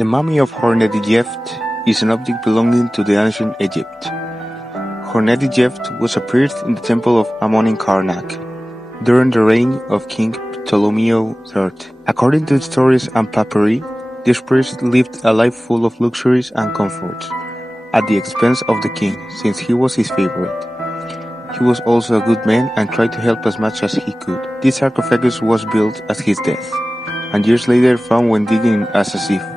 The mummy of Hornet-Egypt is an object belonging to the ancient Egypt. Hornet-Egypt was a priest in the temple of Ammon in Karnak during the reign of King Ptolemy III. According to stories and papyri, this priest lived a life full of luxuries and comforts, at the expense of the king, since he was his favorite. He was also a good man and tried to help as much as he could. This sarcophagus was built at his death, and years later found when digging as a CSIF.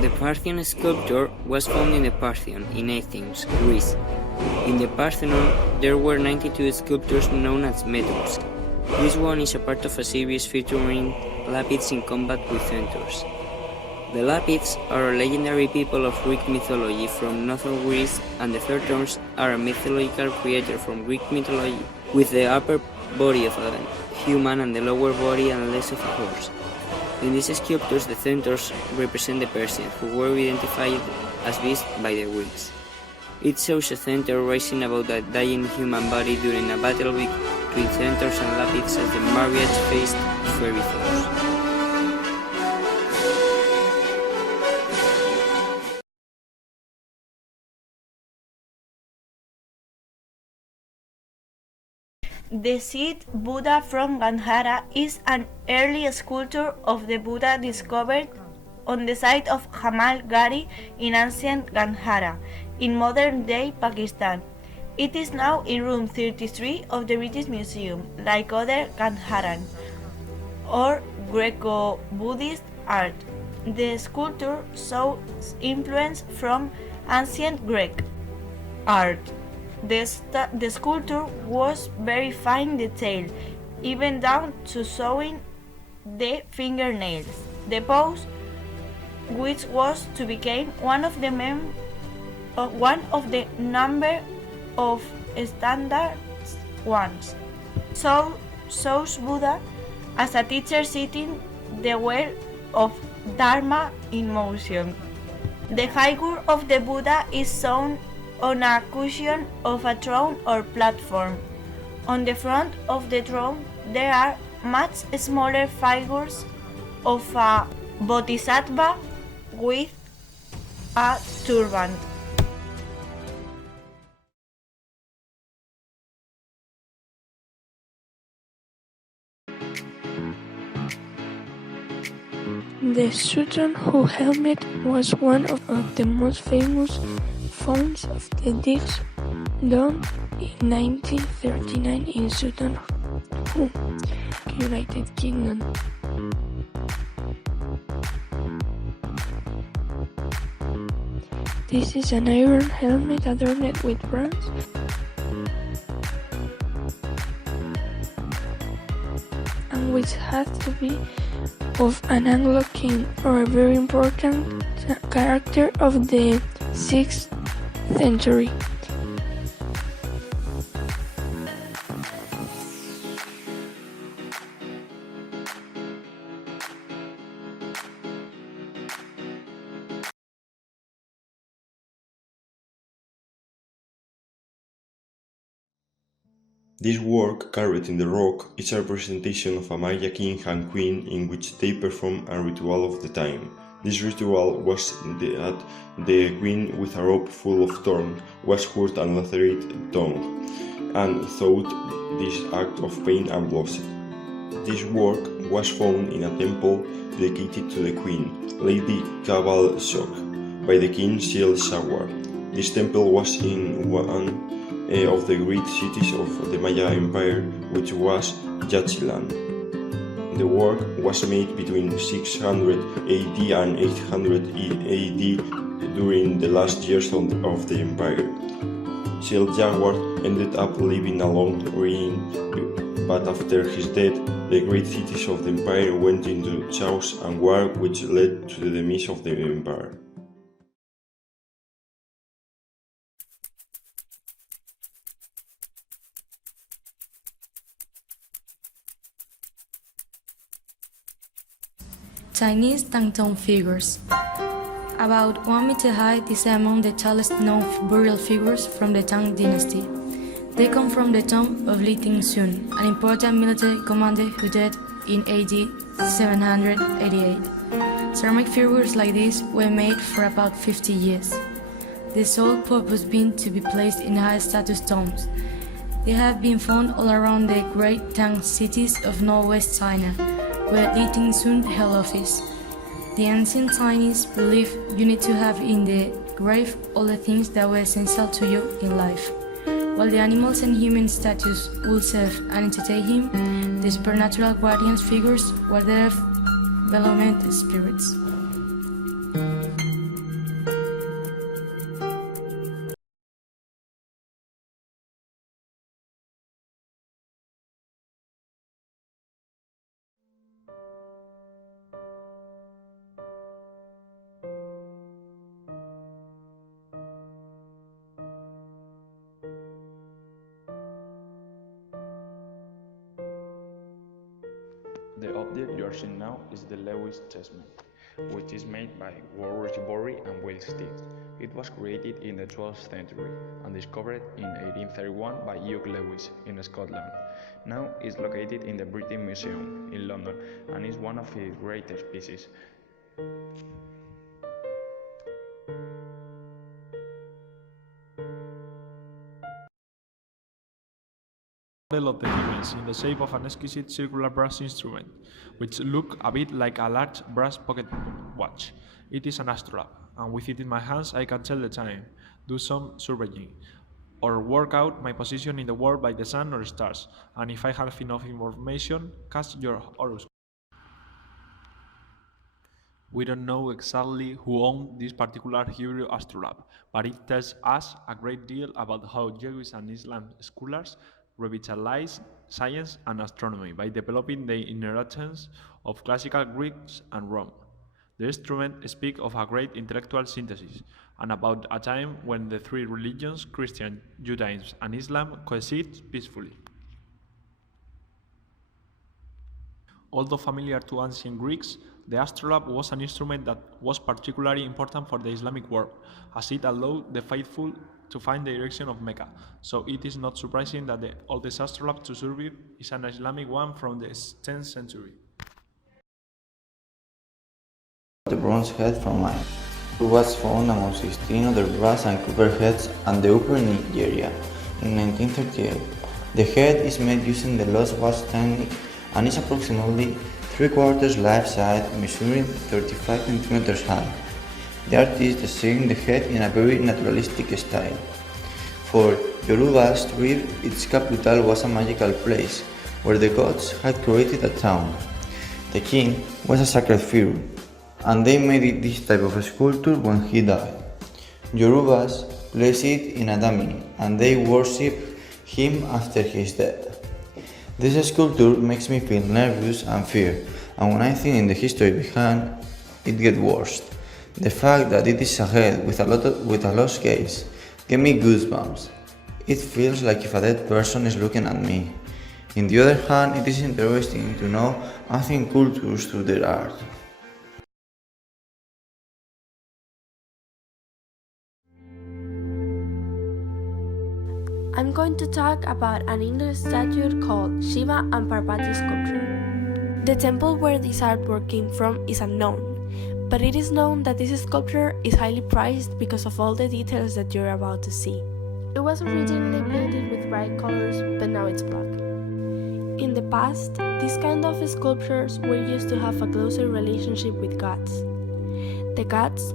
The Parthenon sculpture was found in the Parthenon in Athens, Greece. In the Parthenon, there were 92 sculptures known as metopes. This one is a part of a series featuring Lapids in combat with centaurs. The Lapids are a legendary people of Greek mythology from northern Greece, and the centaurs are a mythological creature from Greek mythology with the upper body of a human and the lower body and legs of a horse. In these sculptures, the centaurs represent the Persians, who were identified as beasts by the Greeks. It shows a centaur rising above a dying human body during a battle between centaurs and Lapids as the marriage faced fairy foes. The seed Buddha from Gandhara is an early sculpture of the Buddha discovered on the site of Hamal Gari in ancient Gandhara, in modern-day Pakistan. It is now in room 33 of the British Museum, like other Gandharan or Greco-Buddhist art. The sculpture shows influence from ancient Greek art. The sculpture was very fine detail, even down to showing the fingernails. The pose, which was to become one of the number of standard ones, shows Buddha as a teacher sitting the wheel of Dharma in motion. The figure of the Buddha is shown on a cushion of a throne or platform. On the front of the throne there are much smaller figures of a bodhisattva with a turban. The Sultan whose helmet was one of the most famous founds of the digs done in 1939 in Sultan United Kingdom. This is an iron helmet adorned with bronze and which had to be of an Anglo king or a very important character of the 6th century. This work, carved in the rock, is a representation of a Maya king and queen in which they perform a ritual of the time. This ritual was that the queen with a rope full of thorns was hurt and lacerated tongue, and thought this act of pain and blood. This work was found in a temple dedicated to the queen, Lady Kabal Sok, by the king Siel Sawar. This temple was in one of the great cities of the Maya Empire, which was Yachilan. The work was made between 600 AD and 800 AD during the last years of the empire. Siel Sawar ended up living a long reign, but after his death, the great cities of the empire went into chaos and war, which led to the demise of the empire. Chinese Tangtong figures. About 1 meter high, these are among the tallest known burial figures from the Tang dynasty. They come from the tomb of Li Tingxun, an important military commander who died in AD 788. Ceramic figures like these were made for about 50 years. The sole purpose being to be placed in high-status tombs. They have been found all around the great Tang cities of northwest China, where Li Tingxun held office. The ancient Chinese believed you need to have in the grave all the things that were essential to you in life. While the animals and human statues would serve and entertain him, the supernatural guardians figures were their benevolent spirits. The object you are seeing now is the Lewis Testament, which is made by Walrus Borey and Will Steed. It was created in the 12th century and discovered in 1831 by Hugh Lewis in Scotland. Now it's located in the British Museum in London and is one of its greatest pieces. Model of the heavens in the shape of an exquisite circular brass instrument, which look a bit like a large brass pocket watch. It is an astrolabe, and with it in my hands I can tell the time, do some surveying, or work out my position in the world by the sun or stars, and if I have enough information, cast your horoscope. We don't know exactly who owned this particular Hebrew astrolabe, but it tells us a great deal about how Jewish and Islam scholars revitalized science and astronomy by developing the inheritance of classical Greeks and Rome. The instrument speaks of a great intellectual synthesis and about a time when the three religions, Christian, Judaism, and Islam, coexist peacefully. Although familiar to ancient Greeks, the astrolabe was an instrument that was particularly important for the Islamic world, as it allowed the faithful to find the direction of Mecca, so it is not surprising that the oldest astrolabe to survive is an Islamic one from the 10th century. The bronze head from mine. It was found among 16 other brass and copper heads at the Upper Nigeria in 1938. The head is made using the lost watch technique and is approximately 3/4 life-size, measuring 35 centimeters high. The artist designed the head in a very naturalistic style. For Yoruba's tribe, its capital was a magical place where the gods had created a town. The king was a sacred figure, and they made this type of sculpture when he died. Yorubas place it in a dummy, and they worship him after his death. This sculpture makes me feel nervous and fear, and when I think in the history behind, it gets worse. The fact that it is a head with a lost case gave me goosebumps. It feels like if a dead person is looking at me. On the other hand, it is interesting to know ancient cultures through their art. I'm going to talk about an English statue called Shiva and Parvati sculpture. The temple where this artwork came from is unknown, but it is known that this sculpture is highly prized because of all the details that you're about to see. It was originally painted with bright colors, but now it's black. In the past, these kind of sculptures were used to have a closer relationship with gods. The gods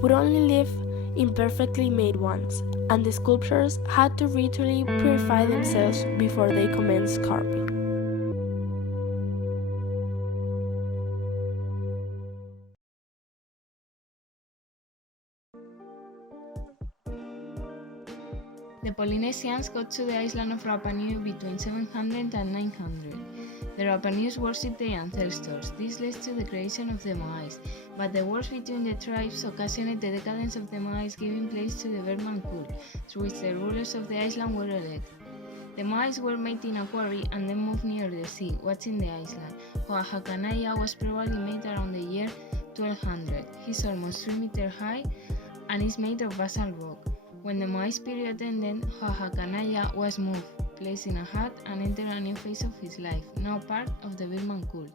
would only live in perfectly made ones, and the sculptors had to ritually purify themselves before they commenced carving. The Polynesians got to the island of Rapa Nui between 700 and 900. The Rapa Nus worshipped their ancestors. This led to the creation of the Maais, but the wars between the tribes occasioned the decadence of the Maais, giving place to the Burman cult, through which the rulers of the island were elected. The mice were made in a quarry and then moved near the sea, watching the island. Hoahakanaya was probably made around the year 1200. He's almost 3 meters high and is made of basalt rock. When the mice period ended, Hoahakanaya was moved, placed in a hut, and entered a new phase of his life, now part of the Birman cult.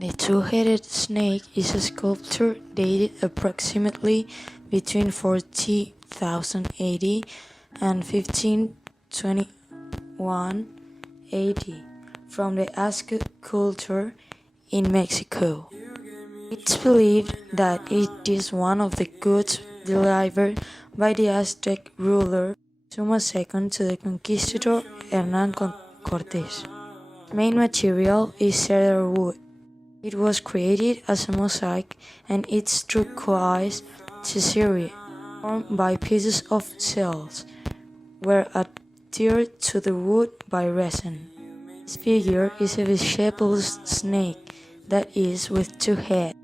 The two-headed snake is a sculpture dated approximately between 40,000 AD and 1521 AD from the Aztec culture in Mexico. It's believed that it is one of the goods delivered by the Aztec ruler Suma II to the conquistador Hernán Cortés. Main material is cedar wood. It was created as a mosaic and its turquoise tesserae, formed by pieces of shells, were adhered to the wood by resin. This figure is a vegetable snake that is with two heads.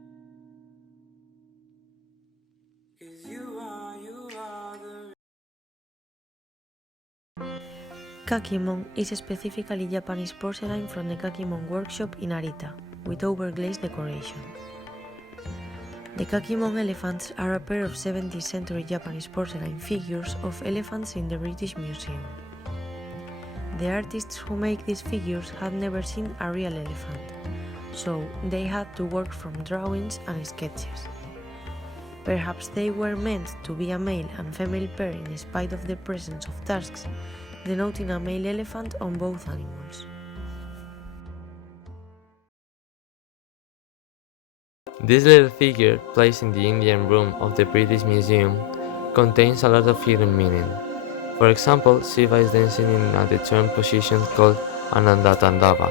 Kakimon is specifically Japanese porcelain from the Kakimon workshop in Arita, with overglazed decoration. The Kakimon elephants are a pair of 17th century Japanese porcelain figures of elephants in the British Museum. The artists who make these figures had never seen a real elephant, so they had to work from drawings and sketches. Perhaps they were meant to be a male and female pair in spite of the presence of tusks, denoting a male elephant on both animals. This little figure, placed in the Indian room of the British Museum, contains a lot of hidden meaning. For example, Shiva is dancing in a determined position called Anandatandava,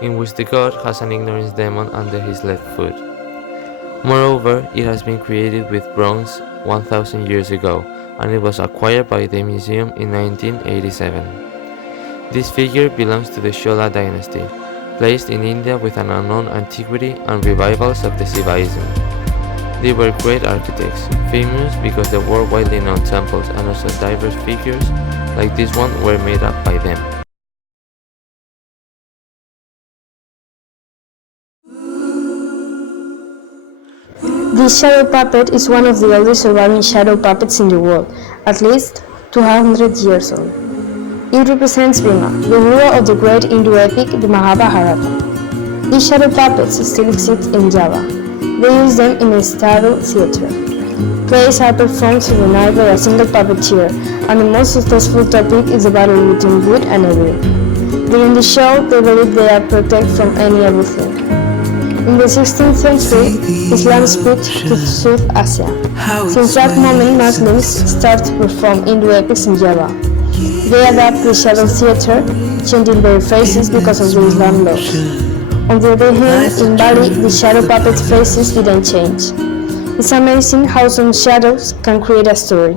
in which the god has an ignorance demon under his left foot. Moreover, it has been created with bronze 1000 years ago, and it was acquired by the museum in 1987. This figure belongs to the Chola dynasty, placed in India with an unknown antiquity and revivals of the Shivaism. They were great architects, famous because the worldwide known temples and also diverse figures like this one were made up by them. This shadow puppet is one of the oldest surviving shadow puppets in the world, at least 200 years old. It represents Bhima, the hero of the great Hindu epic, the Mahabharata. These shadow puppets still exist in Java. They use them in the Stadu theatre. Plays are performed through the night by a single puppeteer, and the most successful topic is the battle between good and evil. During the show, they believe they are protected from any evil thing. In the 16th century, Islam spread to South Asia. Since that moment, Muslims start to perform Hindu epics in Java. They adapt the shadow theatre, changing their faces because of the Islam laws. On the other hand, in Bali, the shadow puppet faces didn't change. It's amazing how some shadows can create a story.